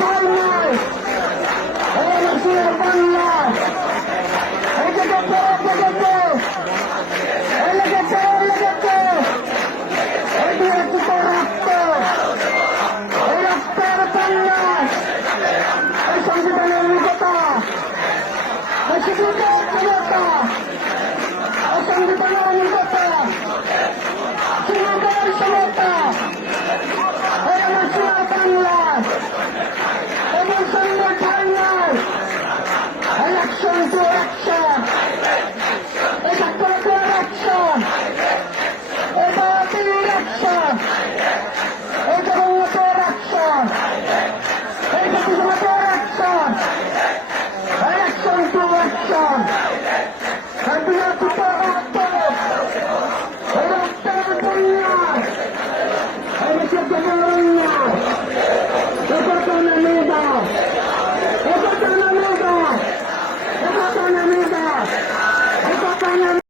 ঠাই নয়, এই রসুলের বাংলা। এই লেগেছে, এই লেগেছে, এই লেগেছে, এই দিয়েছে তো রক্ত, এই রক্তের বাংলা, এই সংবিধানের নিকতা, এই শিশুদের ক্ষমতা।